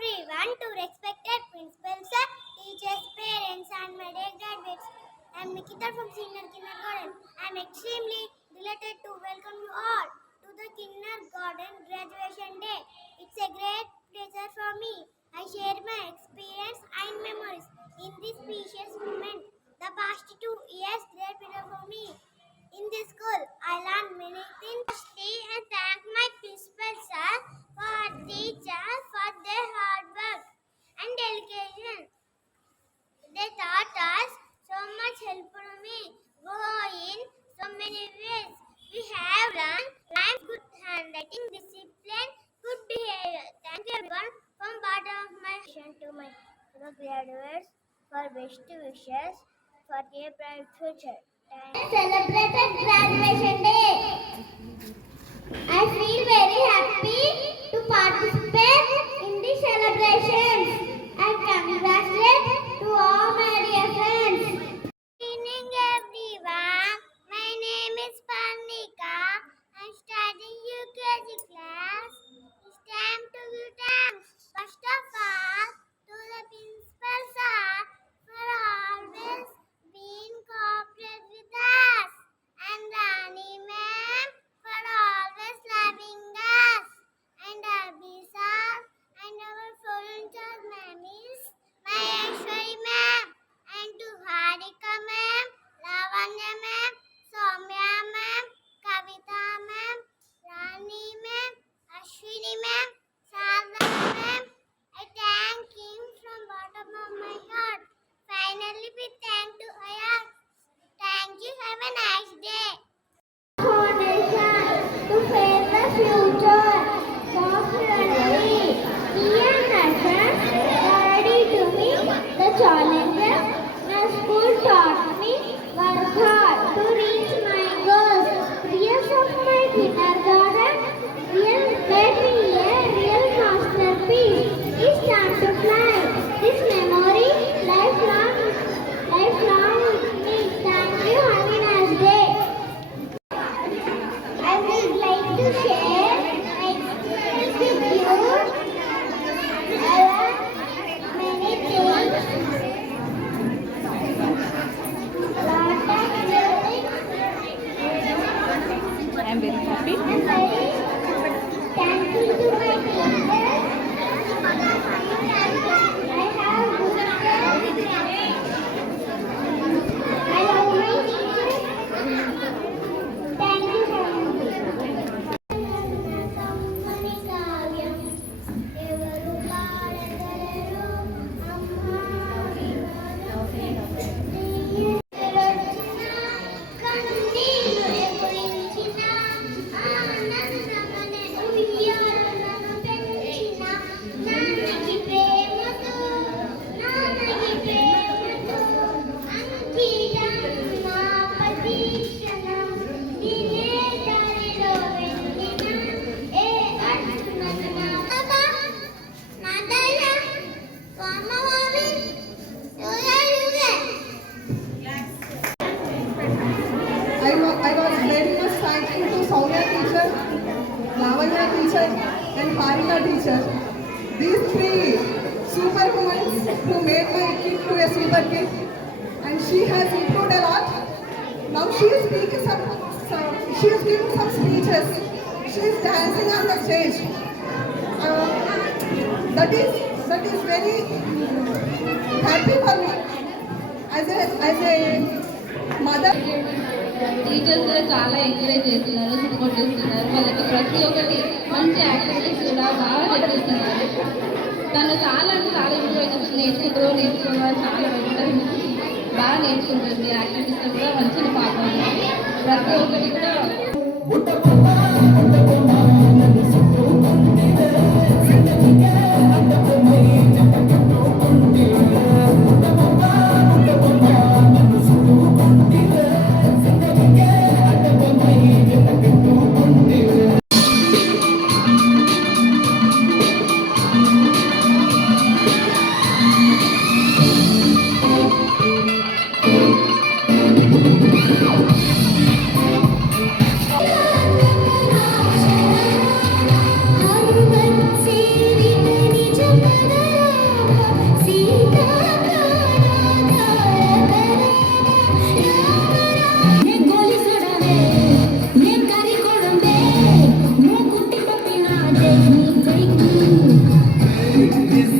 everyone, to respected principals, sir, teachers, parents, and my dear graduates. I am Nikita from Senior Kindergarten. I am extremely delighted to welcome you all to the Kindergarten Graduation Day. It's a great pleasure for me. I share my experience and memories in this precious moment. The past 2 years, great pleasure for me. In this school, I learned many things. Firstly, I thank my principal sir for teachers for their hard work and dedication. They taught us so much, helped me grow in so many ways. We have learned time, good handwriting, discipline, good behavior. Thank you everyone from bottom of my heart to my fellow graduates for best wishes for a bright future. Celebrated graduation day. I feel very happy to participate in the celebrations. I congratulate to all my dear friends. Good evening everyone. My name is Parnika. I'm studying UKG class. It's time to give thanks. First of all, to the principal sir for always being cooperative with us, and Rani ma'am for always loving us, and Abhi sir and our volunteer mammies, Maheshwari ma'am, and to Harika ma'am, Lavanya ma'am, Soumya ma'am, Kavita ma'am, Rani ma'am, Ashwini ma'am, Sarada ma'am. I thank him from bottom of my heart. Finally, we thank to Ayah. Thank you. Have a nice day. Foundation to face the future. Confidently, Ian Hassan ready to meet the challenges. My school taught me work hard to reach my goals. Years of my kindergarten made me a real masterpiece. It's time to fly. This memory lifelong with me. Thank you. Have a nice day. I would like to share my experience with you. I learned many things. Lot of learning. I am very happy. I'm very thankful to my teachers. I have good friends. I love my teachers. Thank you for me. కావ్యం ఎవరు పాడగలరు అమ్మా కన్నీరు ఎగురించిన ఆనందమనే ఉయ్యాలను పెంచిన నాన్నకి ప్రేమతో అంకితం నా ప్రతీక్షణం నిన్నే దారిలో వెళ్ళిన ఏ అర్జునన నాదయ వామవామి యుగే I was very much thankful to Soumya teacher, Lavanya teacher and Harika teacher. These three superwomen who made my kid to a super kid, and she has improved a lot. Now she is speaking she is giving some speeches. She is dancing on the stage. That is very happy for me as a mother. Teachers కూడా చాలా encourage చేస్తున్నారు, support చేస్తున్నారు. వాళ్ళకి ప్రతి ఒక్కటి మంచి activities కూడా బాగా చెప్పిస్తున్నారు. తను చాలా అంటే చాలా ఇంప్రూవ్ నేర్చుకోవాలి చాలా బాగా నేర్చుకుంటుంది. యాక్టివిటీస్లో కూడా మంచిగా పాల్గొంటుంది. ప్రతి ఒక్కటి కూడా Thank you. This